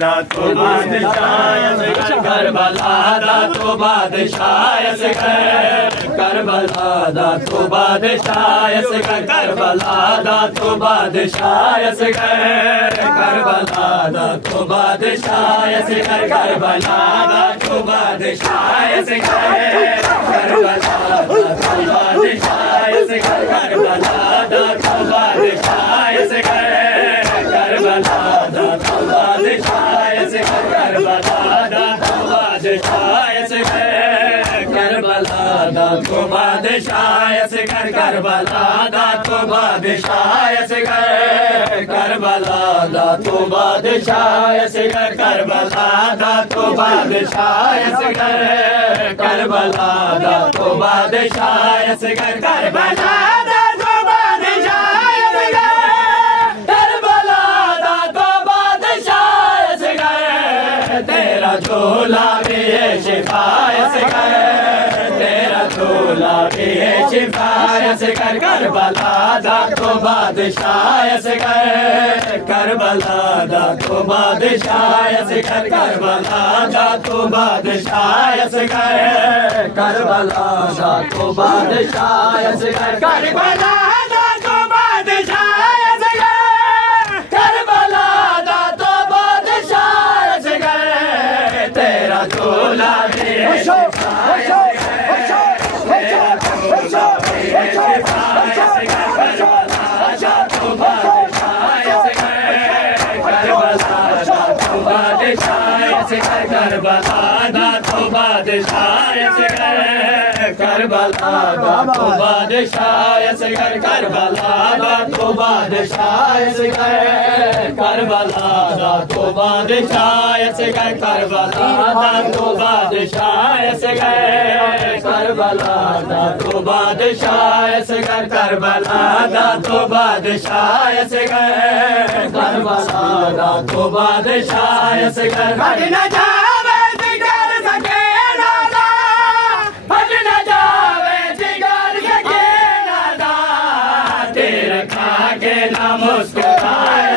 दा तो बादशाह करबला दा तो बादशाह करबला दा तो बादशाह करबला दा तो बादशाह करबला दा तो बादशाह करबला दा तो बादशाह करबला दा तो बादशाह करबला दा तो बादशाह करबला दा तो बादशाह करबला दा तो बादशाह करबला दा तो बादशाह करबला दा तो बादशाह करबला दा तो बादशाह करबला दा तो बादशाह करबला दा तो बादशाह करबला दा तो तेरा झोला भी है शिफायत तेरा झोला भी है शिफायत करबला दा तो बादशाह करबला दा तो बादशाह करबला दा तो बादशाह करबला दा तो बादशाह करबला दा तो बादशाह करबला दा तो बादशाह तेरा झोला भी है करबला दा तो बादशाह करबला दा तो बादशाह करबला दा तो बादशाह करबला दा तो बादशाह करबला दा तो बादशाह करबला दा तो बादशाह करबला दा तो बादशाह करबला दा तो बादशाह कर न जावे जिगर सके नादा भज न जावे जिगर सके नादा तेरे खाके ना मुस्कुराए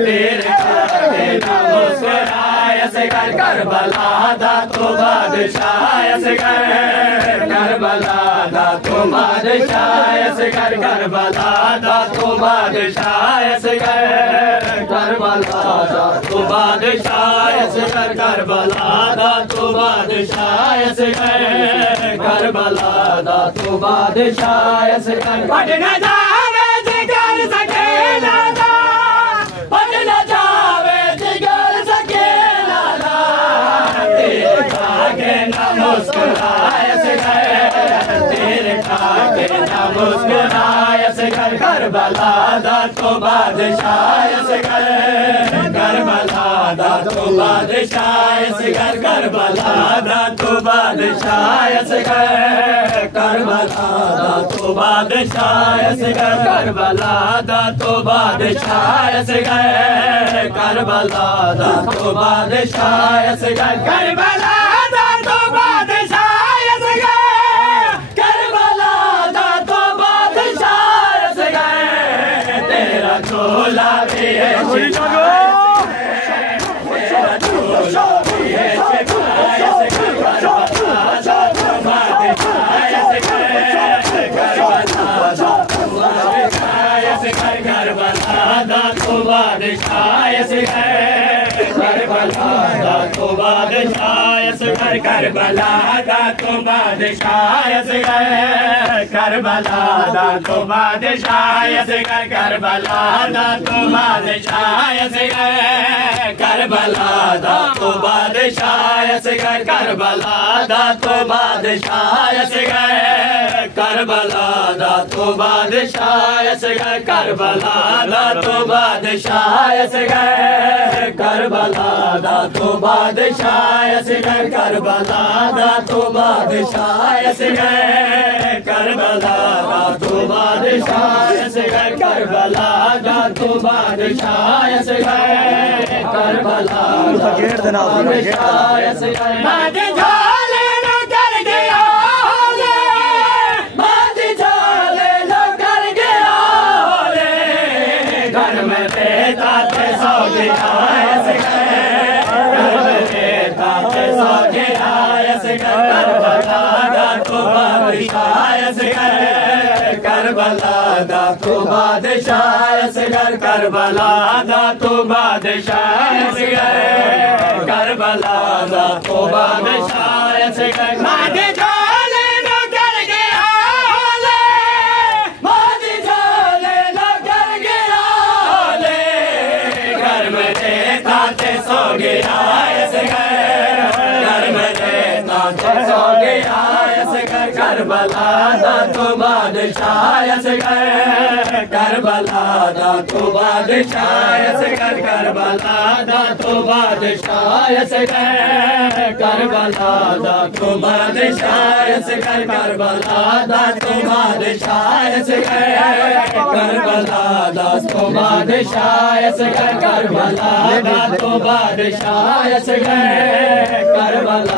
तेरे खाके ना मुस्कुराए करबला दा तो बादशाह करबला दा तो बादशाह करबला दा तो बादशाह करबला दा तो बादशाह करबला दा तो बादशाह करबला दा तो बादशाह भज न जावे जिगर सके नादा भज न जावे जिगर सके नादा तेरे खाके ना मुस्कुराए तेरे खाके ना मुस्कुराए करबला दा तो बादशाह करबला दा तो बादशाह करबला दा तो बादशाह करबला दा तो बादशाह करबला दा तो बादशाह करबला दा तो बादशाह करबला दा तो बादशाह करबला दा तो बादशाह तेरा झोला भी है करबला दा तो बादशाह करबला दा तो बादशाह करबला दा तो बादशाह करबला दा तो बादशाह करबला दा तो बादशाह करबला दा तो बादशाह करबला दा तो बादशाह करबला दा तो बादशाह करबला दा तो बादशाह करबला दा तो बादशाह करबला दा तो बादशाह करबला दा तो बादशाह करबला दा तो बादशाह करबला घर में बेटा सौ करबला दा तो बादशाह असगर करबला दा तो बादशाह असगर करबला दा तो बादशाह असगर करबला दा तो बादशाह असगर मादे जाले नो कर गया ले मादे जाले नो कर गया ले घर में देता ते सो गया असगर घर में देता ते सो गया असगर करबला दा तो बादशाह असगर करबला दा तो बादशाह असगर करबला दा तो बादशाह असगर करबला दा तो बादशाह असगर करबला दा तो बादशाह असगर करबला दा तो बादशाह असगर करबला दा तो बादशाह असगर करबला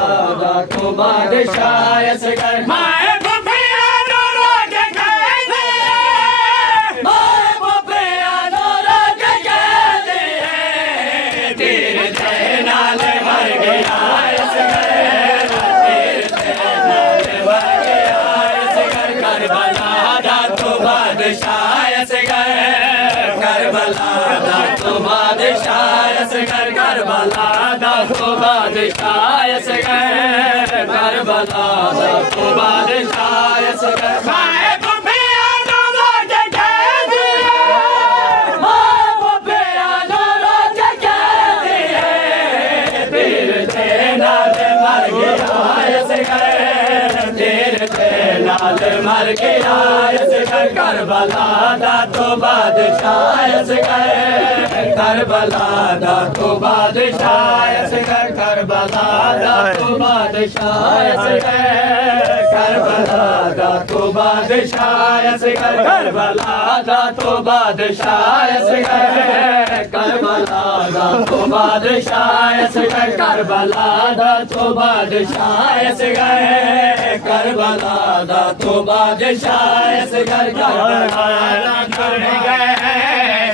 दा तो बादशाह असगर करबला दा तो बादशाह असगर करबला दा तो बादशाह असगर करबला दा तो बादशाह असगर माए बुफिया नो रोज कहती है माए बुफिया नो रोज कहती है तीर से नाल मर गया असगर तीर से नाल मर गया असगर करबला दा तो बादशाह असगर करबला दा तो बादशाह असगर करबला दा तो बादशाह असगर करबला दा तो बादशाह असगर करबला दा तो बादशाह असगर करबला दा तो बादशाह असगर करबला दा तो बादशाह असगर करबला दा तो बादशाह असगर करबला कर गए